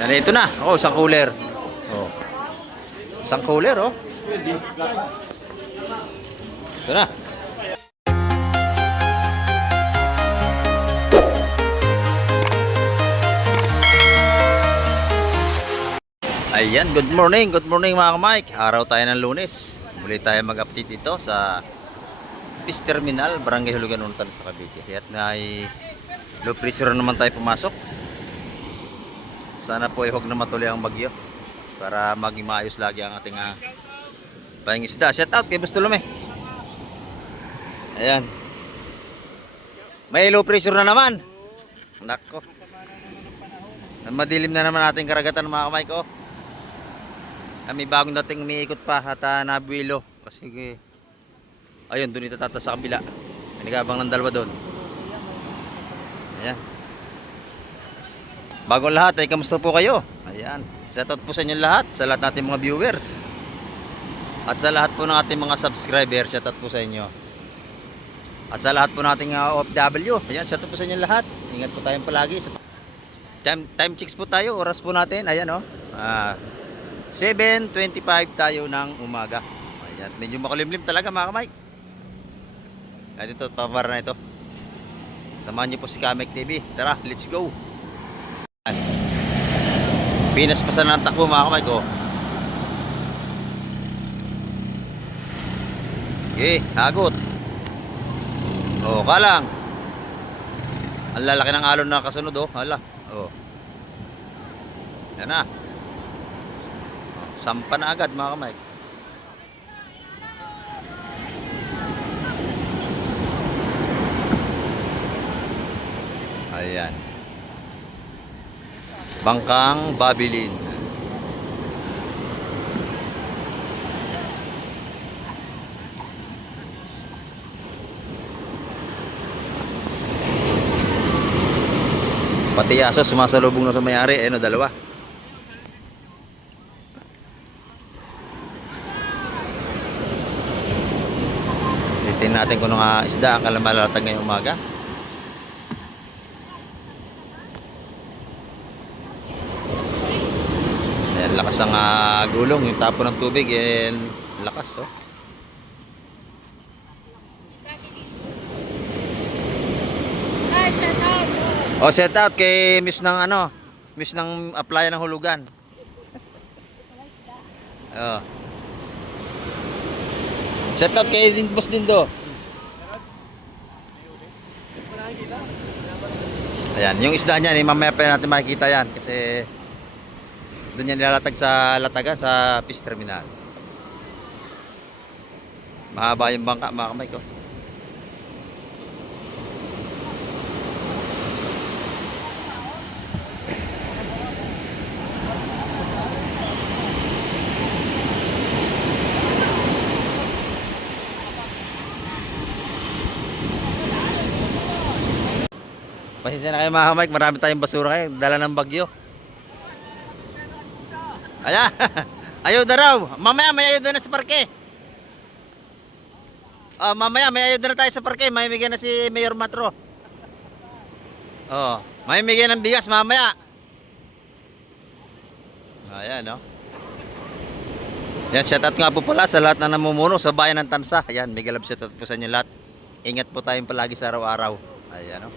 Yan, ito na. Oh, isang cooler. Oh. Isang cooler, oh. Ito na. Ayan, good morning mga ka-Mike. Araw tayo ng Lunes. Muli tayo mag-update dito sa Fish Terminal, Barangay Hulugan, Untan sa Cavite. At na low pressure naman tayo pumasok. Sana po huwag na matuloy ang bagyo para maging maayos lagi ang ating pangingisda. Shout out kay Bustolome. Ayan. May low pressure na naman. Nako. Madilim na naman ating karagatan mga ka-Mike, oh. May bagong dating umiikot pa at nabuwilo kasi ayun, doon itatata sa kabila. Pinagabang ng dalawa doon. Ayan. Bagong lahat ay kamusta po kayo? Ayan. Shoutout po sa inyo lahat, sa lahat nating mga viewers. At sa lahat po ng ating mga subscribers, shoutout po sa inyo. At sa lahat po nating OFW, ayan, shoutout po sa inyo lahat. Ingat po tayong palagi. Time checks po tayo, oras po natin. Ayan, oh. 7:25 tayo ng umaga. Ayan, medyo makulimlim talaga mga ka-Mike. Ayan, ito, papara na ito. Samahan niyo po si Kamek TV. Tara, let's go. Ayan. Pinaspasan ng takbo mga ka-Mike, oh. Okay, hagot. Oh, kalang. Ang lalaki ng alon na kasunod, oh. Hala. Oh. Yan na. Sampa na agad mga ka-Mike. Ayan. Bangkang Babilin. Pati aso sumasalubong na sa may-ari. Ayun, dalawa. Titingnan natin kung anong isda ang kalamalatag ngayong umaga. Ayan, lakas ang gulong. Yung tapo ng tubig, lakas, oh. Oh, set out kay Miss ng Miss ng applyan ng hulugan. Oh. Set out kay Boss Dindo. Ayan, yung isda niyan, mamaya pa natin makikita yan kasi doon yan nilalatag sa latagan sa Fish Terminal. Mahaba yung bangka mga ka-Mike, oh. Pasensya na kayo mga ka-Mike, marami tayong basura kayo, dala ng bagyo. Ayan, ayuda raw. Mamaya may ayuda na sa parke. Mamaya may ayuda na tayo sa parke, may bigyan na si Mayor Matro. May bigyan ng bigas mamaya. Ayan, no. Yan, shoutout nga po pala sa lahat na namumuno sa bayan ng Tansa. Ayan, mega love shoutout po sa inyo lahat. Ingat po tayong palagi sa araw-araw. Ayan, no.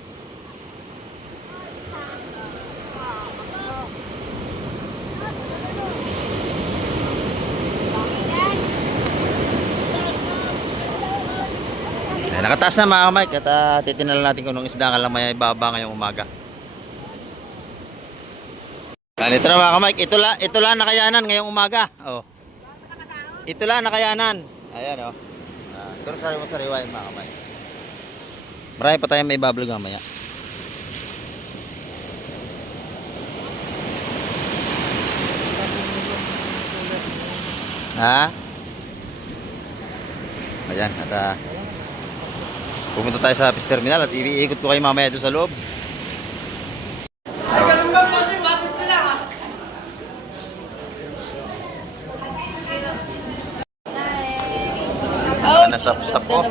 Nakataas na mga ka-Mike at titingnan natin kung anong isda ang kalamay ibaba ngayong umaga. Ito na mga ka-Mike, ito lang nakayanan ngayong umaga. Oh. Ito lang nakayanan. Ayan, oh. Pero sariwa yung mga ka-Mike. Marami pa tayong may bablog mamaya. Ha? Ayan, at pumunta tayo sa Fish Terminal at iikot ko kayo mamaya doon sa loob. Ay, ganun ba? Bakit na lang, Nasap-sap po.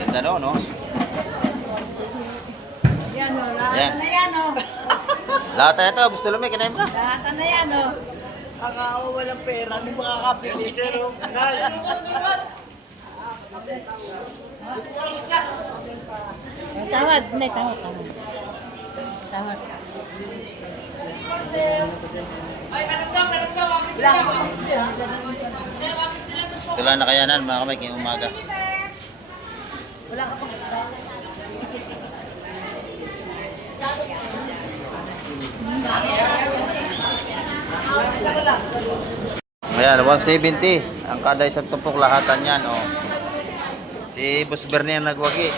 Ganda no? Yan o, lahat na yan o. Lahat na ito, gusto lumay, kinain mo na. Lahat na yan, oh. Nakakawa walang pera, hindi makakabili siya, no? Nay! Tawad, Nay, tawad. Tawad. Ito lang nakayanan, mga kamay, kayong umaga. Wala ka pang gusto. Ayan, 170. Ang kada isang tumpok lahatan yan, oh. Si Boss Bernie ang nagwagi.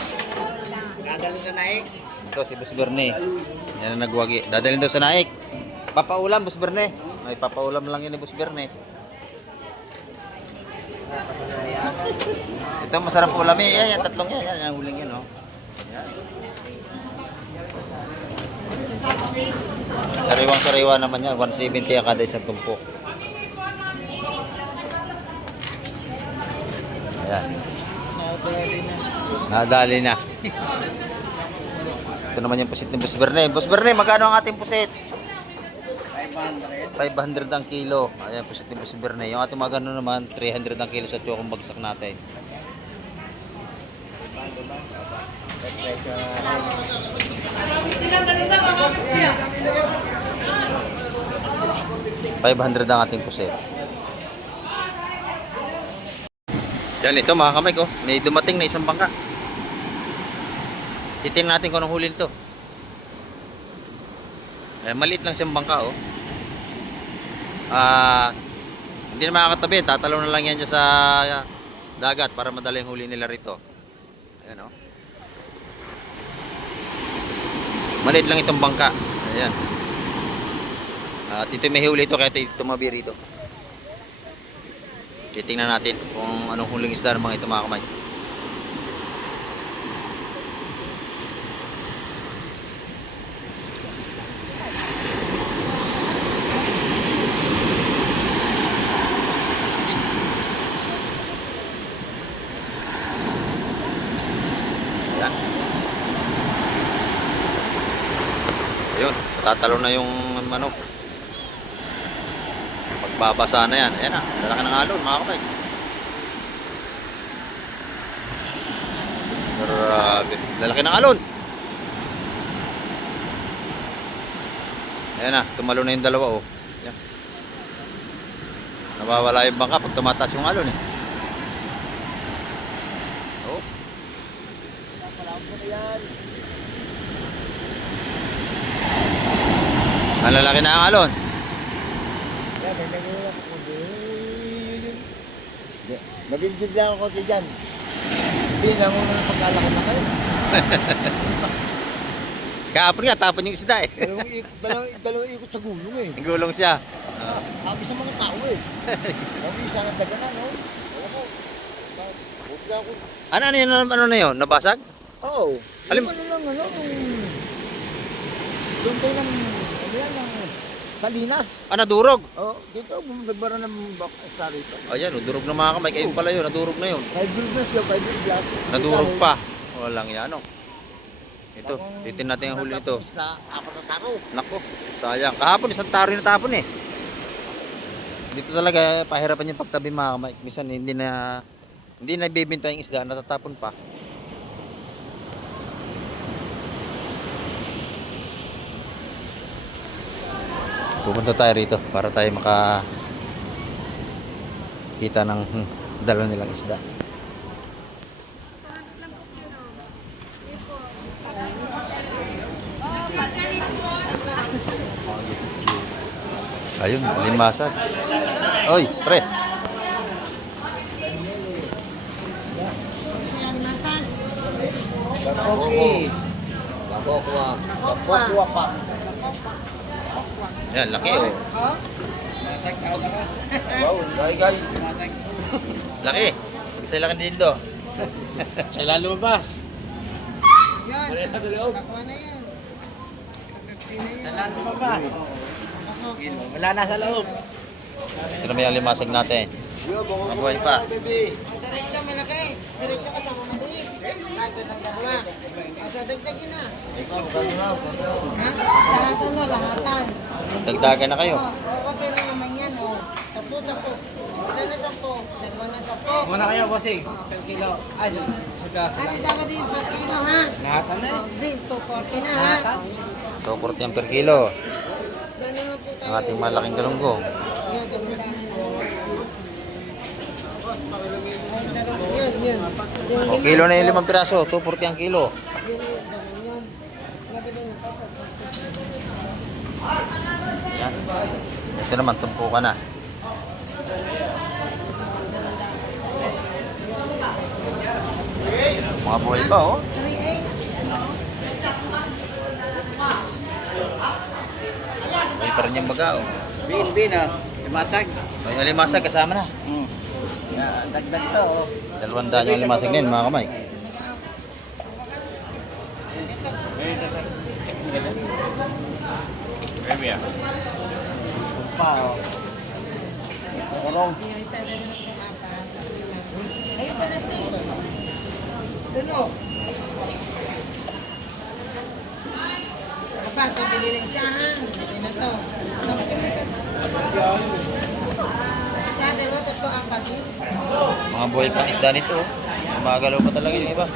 Kadali na naik. Ito si Boss Bernie. Yan ang nagwagi. Dadalhin daw sa naik. Papaulam, Boss Bernie. Ay, papaulam lang yun ni Boss Bernie. Ito masarap ulam eh. Yan, yan, tatlong yan. Yan, yung huling yan, oh. Yan. Sariwang-sariwa naman yan. 170 ang kada isang tumpok. Ayan. Nadali na. Ito naman yung pusit ni Boss Bernie. Boss Bernie, magkano ang ating pusit? 500. 500 ang kilo. Ayan, pusit ni Boss Bernie. Yung ating magano naman, 300 ang kilo sa tsokong bagsak natin. $500 ang ating pusit. Yan, ito mga kamay ko. May dumating na isang bangka. Titingnan natin kung anong huli nito. Maliit lang siyang bangka, oh. Hindi na makakatabi. Tatalo na lang yan dyan sa dagat para madali yung huli nila rito. Ayan, oh. Maliit lang itong bangka. Ayan. At ito may huli ito kaya ito tumabi rito. Titingnan natin kung anong huling isda ng mga ito mga kamay. Ayan. Ayun, tatalo na yung manok. Pagbabasa na yan. Ayan na, lalaki ng alon mga kamay. Grabe, lalaki ng alon. Ayan na, tumalo na yung dalawa, oh. Ayan. Nawawala yung bangka pag tumataas yung alon, eh. Oh. Malalaki na ang alon. Yan, may nangyayari ako. Madindig lang ako dyan. Hindi na mo nang pagkalaki na kayo. Kahapon nga, tapon yung isda, eh. Dalawang ikot sa gulong eh. Nagulong siya. Sabi sa mga tao eh. Sabi isa ng daga na, no? Wala ko. Huwag na ako. Ano yun? Ano na yun? Nabasag? Oo. Alim- Ano lang, ano? Doon tayo ng, ano yan, ng Salinas. Nadurog. Oo, dito, nagbara ng star rito. Ayan, nadurog na mga kamay. Kayo pala yun, nadurog na yun. 5 rubles daw, 5 rubles. Nadurog pa. Walang yan, oh. Ito, titin natin ang huli nito. Sa apat na taro. Nako, sayang. Kahapon, isang taro yung natapon, eh. Dito talaga, pahirapan yung pagtabi mga kamay. Minsan, hindi na ibibinta yung isda, natatapon pa. Pupunta tayo rito para tayo kita ng dalawa nilang isda. Ayun, limasan. Oy, pre. Okay. Babokwa. Bakwa pa. Yan, laki, oh. Wow, hi guys. Laki. Isa laki din do. Sila lumabas. Yan. Wala na sa loob. Takwa na yan. Sila lumabas. Wala na sa loob. Ito naman yung limasag natin. Mabuhay pa. Baby. Diretso malaki. Diretso kasama maliit. Ito lang dalawa. Asa dagdagin na. Ha? Lahatan mo, lahatan. Dagdagan na kayo. Okay lang naman yan, oh. 10. Ilan na 10? Dalawa na 10. Muna kayo, bossing. Per kilo. Ay, sa gas. Ay, dapat din per kilo, ha? Lahat na eh. Oh, di, 240 na, ha? 240 yan per kilo. Ganun na po Ang ating malaking galunggong. Yan, ganun lang. Yan, yan. O, kilo na yung 5 piraso. 240 ang kilo. Yan. Ito naman, tumpukan na. Mga buhay pa, oh. 3.8. Buhay pa rin yung baga, oh. Bin, ah. Limasag. Yung limasag kasama na. Dagdag to, oh. 200 yung limasag din, mga kamay. Pa, oh. Kurong. Yung isa na lang po, 4. Ayun pa na stay. Sunog. Kapag ito binili isa, ha? Hindi na to. Isa, dalawa, 3, 4. Mga buhay pang isda nito, oh. Gumagalaw pa talaga yung iba.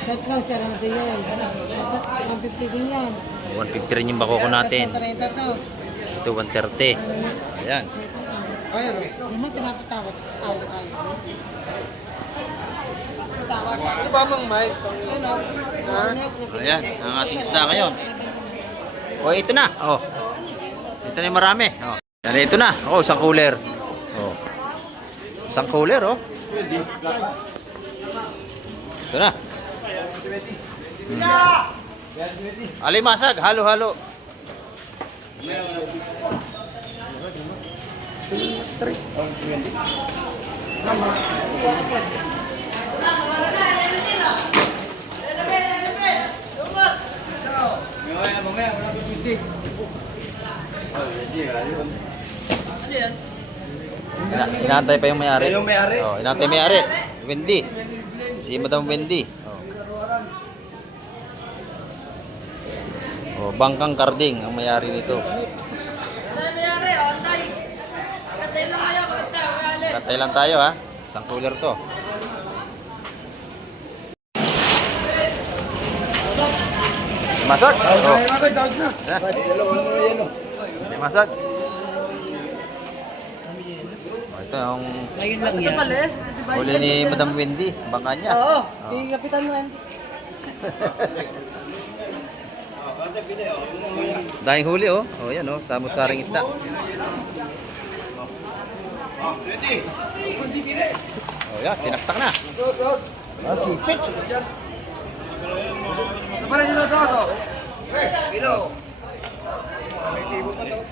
Tatlo, sarado yun. 150 din yan. 150 rin yung bako ko natin. 30 to. Ito 130. Ayan. Hindi mo pinapatawad. Ayaw. Tawad. Ano ba mang Mike? Sunog. Sunog. Ayan, ang ating isda ngayon. O, ito na. Oh. Ito na yung marami. Oh. Yan, ito na. Oh, isang cooler. Oh. Isang cooler, oh. Ito na. Alimasag, halo-halo. Inaantay pa yung may-ari. Yung may-ari? Oh, inaantay yung may-ari. Wendy. Si Madam Wendy. Oh, Bangkang Karding ang may-ari nito. Katay lang tayo, ha. Isang cooler to. Masag. Oh. Dalawan mo na yan, oh. Masag. Oh, ito yung Ngayon lang yan. huli ni Madam Wendy. Bangka niya. Oo. Yung kapitan mo. Dahing huli, oh. Oh, yan, oh. Samot-saring isda. Oh, yan. Tinaktak na. Sipit.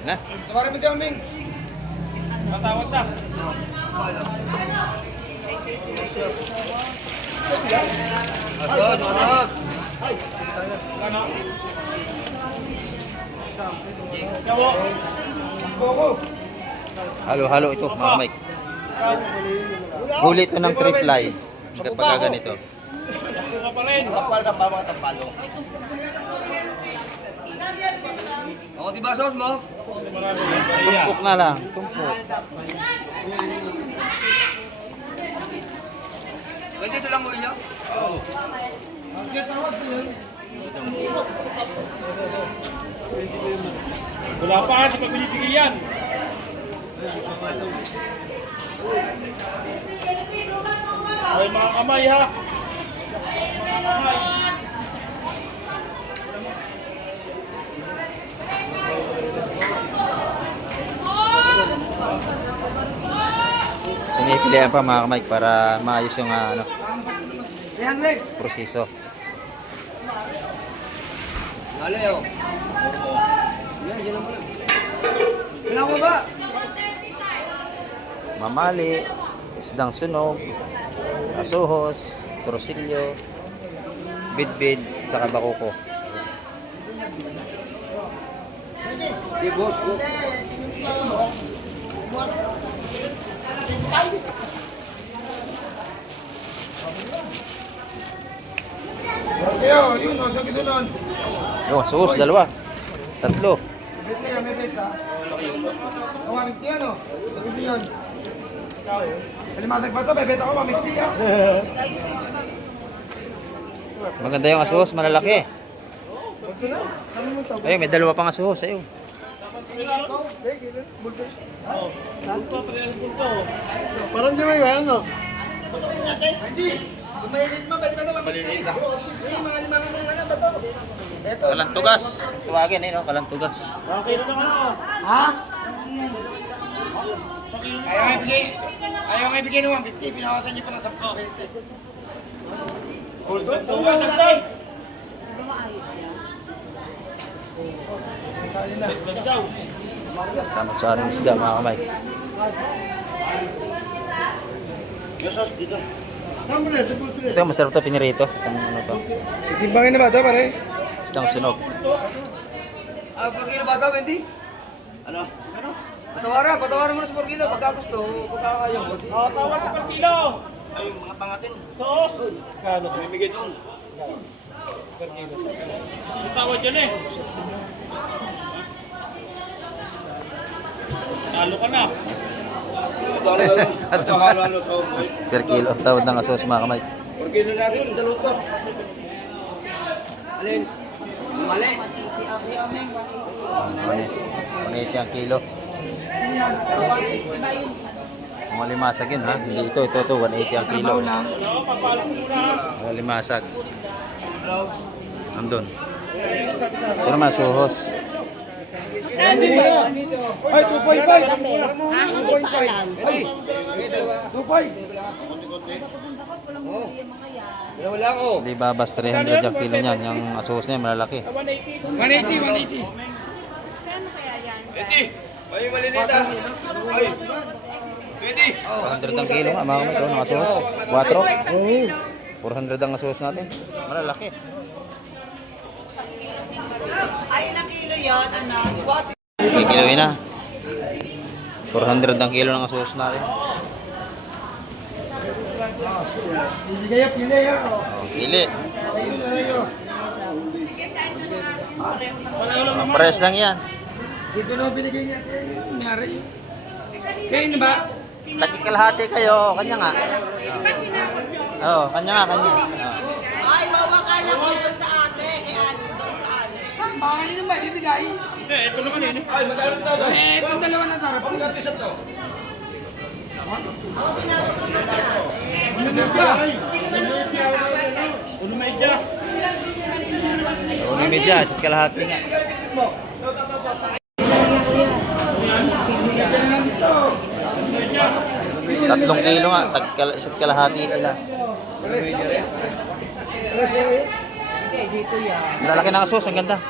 Na. Halo-halo ito, mga Mike. Huli ito ng triply. Kapag ganito. Kapal ka pa mga tapalo. O, diba sauce mo? Tumpok na lang. Tumpok. Pwede ito lang huli niyo? Wala pa, di pa binibigay yan. Ay, mga kamay ha. Mga kamay. Pinipilihan pa mga Mike para maayos yung ano, proseso. Hali, oh. Yan lang muna. Kailangan mo ba? Mamali, isdang sunog, asuhos, trosilyo, bidbid, tsaka bakuko. Di, boss. Oh, sus, dalawa. Tatlo. Maganda yung asuhos, malalaki. Ayun, may dalawa pang asuhos. Ayun. Parang di ba yun, ano? Kalantugas. Tuwagin eh, no? Kalantugas. Okay na naman ako. Ayaw nga ibigay ng 150, pinawasan niyo pa ng 10. Tagdag. Tagdag. Samot-sarong isda, mga kamay. Ito, masarap to pinirito. Itong ano to. Timbangin na ba ito, pare? Isdang sunog. Per kilo ba ito, Wendy? Ano? Patawaran mo na sa per kilo. Pagka gusto, pagka ayaw mo. Tawag ko per kilo. Ay, mga pangatin. Ito. Kano? Bimigay doon. Ang tawad dyan eh. Talo ka na. Pagkakalo to. Per kilo ang tawad ng asuhos, mga kamay. Per kilo natin, yung dalawa to. Alin? Mali. 180 ang kilo. Mga limasag yun, ha? Hindi ito, 180 ang kilo. Mga limasag. Nandun. Ito naman, suhos. Ay, 2.5. 2.5. Ay, 2.5. Dalawa lang oh. Hindi babas 300 ang kilo niyan. Yung asuhos niya, malalaki. 180. Ay, maliliit ah. Ay. Pwede. 400 ang kilo nga, mga kamay. Ito, ng asuhos. 4. 400 ang asuhos natin. Malalaki. Ay, ilang kilo yun, ano? Kikiloin na. 400 ang kilo ng asuhos natin. Pili ha. Oh, pili. Pares lang yan. Dito na binigay niya. Mayari. Kayo na ba? Takikalahati kayo. Kanya nga. Oo, kanya nga. Kanya. Ay, mawakala ko doon sa ate. Kaya doon sa ate. Baka nyo naman ibigay. Eh, ito naman eh. Ay, magkano to? Eh, itong dalawa na sarap. Ang kapisa to. Uno medya. Uno medya, isa't kalahati nga. Tatlong kilo nga, isa't kalahati sila. Lalaki ng asuhos, ang ganda.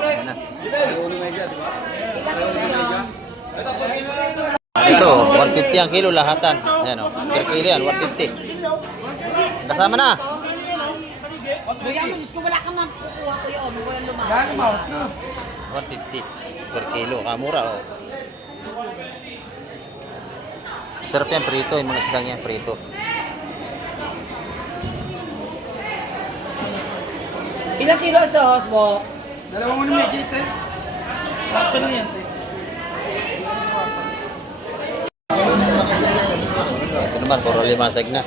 Ayan na. Ito, 150 ang kilo lahatan. Ayan o, per kilo yan, 150. Kasama na. Kuya mo, Diyos ko, wala ka makukuha ko yun. Walang lumakas. Yan, mouth na. 150 per kilo, kamura o. Sarap yan, prito, yung mga isdang yan, prito. Ilang kilo sa hos mo? Dalawa mo na may kita eh. Sakto lang yan. Ito naman, puro limasag na.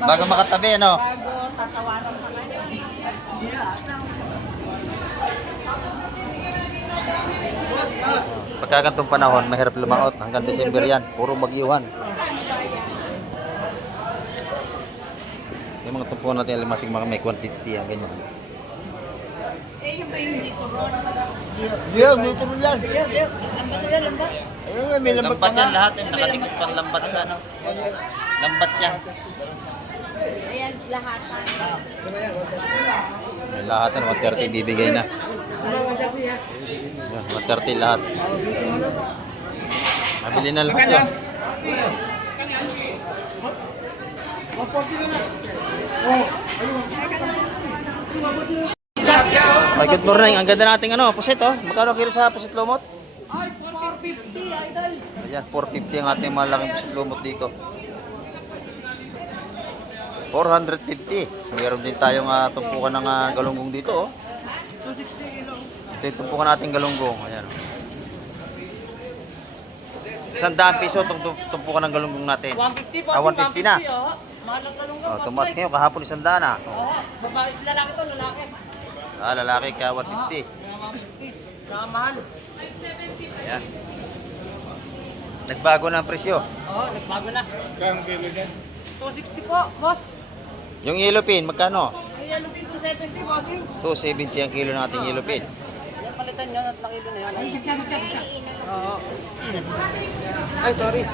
Bago makatabi, ano? Bago, tatawanan ka kayo. Sa pagkakantong panahon, mahirap lumaot. Hanggang December yan, puro bagyuhan. Yung mga tumpuan natin, limasig mga may 150, ang ganyan. Eh, yung ba yung hindi ko ron? Diyan, may turo lang. Lambat yan, lambat. Ayun nga, may lambat Lambat yan lahat, nakadikit pang lambat sa ano. Lambat yan. Ayan, lahatan. May lahatan, 130 bibigay na. Yan, 130 lahat. Nabili na lahat yun. Ay, good morning. Ang ganda nating ano, pusit oh. Magkano kilo sa pusit lumot? Ay, 450, idol. Ayan, 450 ang ating malaking pusit lumot dito. 450. So, meron din tayong tumpukan ng galunggong dito oh. 260 kilo. Ito yung tumpukan nating galunggong. Ayan. 100 piso itong tumpukan ng galunggong natin. 150 po. 150 na. Oh. Mahal ng talong Oh, tumas ngayon, kahapon 100 na. Oo. Babae, lalaki to, lalaki. Lalaki kaya 150. Kaya mahal. Ayan. Nagbago na ang presyo. Oo, nagbago na. 260 po, boss. Yung yellow pin, magkano? Ay, ano 270, bossing? 270 ang kilo ng ating yellow pin. Yan, palitan nyo at nakilo na yan. Ay, sakya. Oo. Ay, sorry.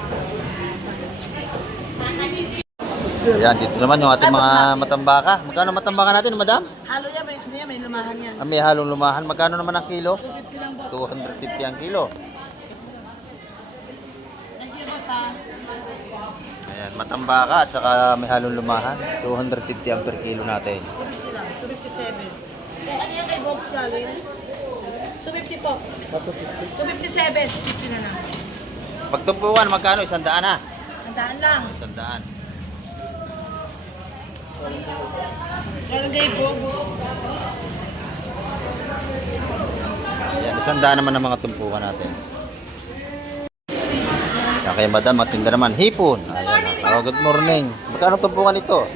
Ayan, dito naman yung ating mga matambaka. Magkano matambaka natin, madam? Halo yan, may lumahan yan. May halong lumahan. Magkano naman ang kilo? 250 lang, boss. 250 ang kilo. Thank you, boss, ha. Ayan, matambaka at saka may halong lumahan. 250 ang per kilo natin. 250 lang, 257. Ano yan kay Box galing? 250 po. 257, 250 na lang. Pagtumpukan, magkano? 100 na. Sandaan lang. 100. Galing kay Box. Ayan, 100 naman ang mga tumpukan natin. Ayan, kay madam, matinda naman. Hipon. Ayan, oh, good morning. Magkano tumpukan ito?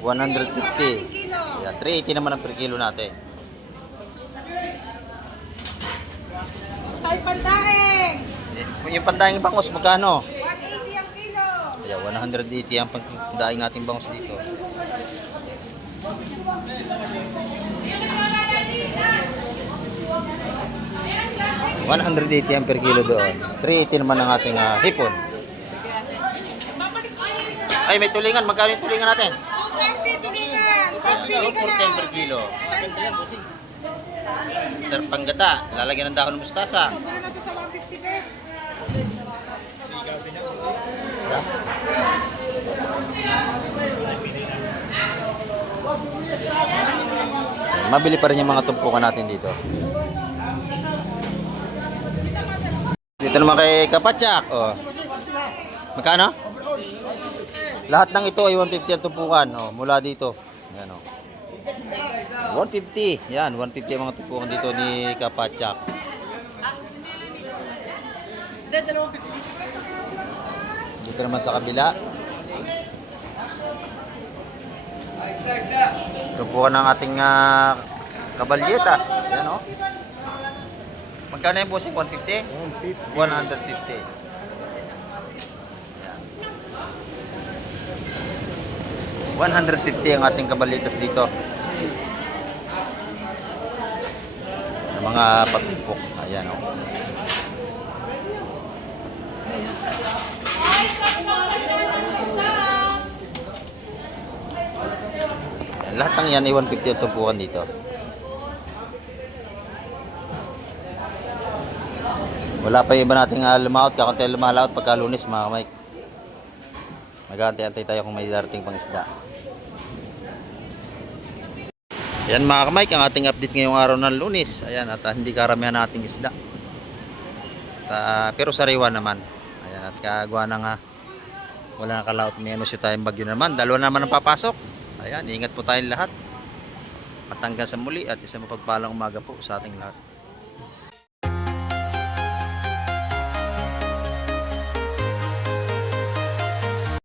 150. 150. Ayan, 380 naman ang per kilo natin. Ay, pandaing! Yung pandaing bangos, magkano? 180 ang kilo. Ayan, 180 ang pandaing nating bangos dito. $180 ang per kilo doon. 380 naman ang ating hipon. Ay, may tulingan. Magkano yung tulingan natin? 230 tulingan. Tapos pili ka na. 410 per kilo. Sarap panggata. Lalagyan ng dahon ng mustasa. Ano na to sa 150 pe? Mabili pa rin yung mga tumpukan natin dito. Dito naman kay Kapatsak. Oh. Magkano? Lahat ng ito ay 150 ang tumpukan. Oh, mula dito. Yan oh. 150. Yan, 150 ang mga tumpukan dito ni Kapatsak. Dito naman sa kabila. Tumpukan ng ating kabalyetas. Yan oh. Magkano yung bossing? 150? 150. 150. Yan. 150 ang ating kabalyetas dito. Ang mga pagpupok. Ayan o. Lahat ng yan ay 150 ang tumpukan dito. Wala pa yung iba nating lumaot, kakunti lumalaot pagka Lunes mga kamay. Mag-aantay-antay tayo kung may darating pang isda. Yan mga kamay, ang ating update ngayong araw ng Lunes. Ayan, at hindi karamihan nating isda. Pero sariwa naman. Ayan, at kagawa na nga. Wala na kalaot, may ano siya tayong bagyo naman. Dalawa naman ang papasok. Ayan, ingat po tayong lahat. At hanggang sa muli at isang mapagpalang umaga po sa ating lahat.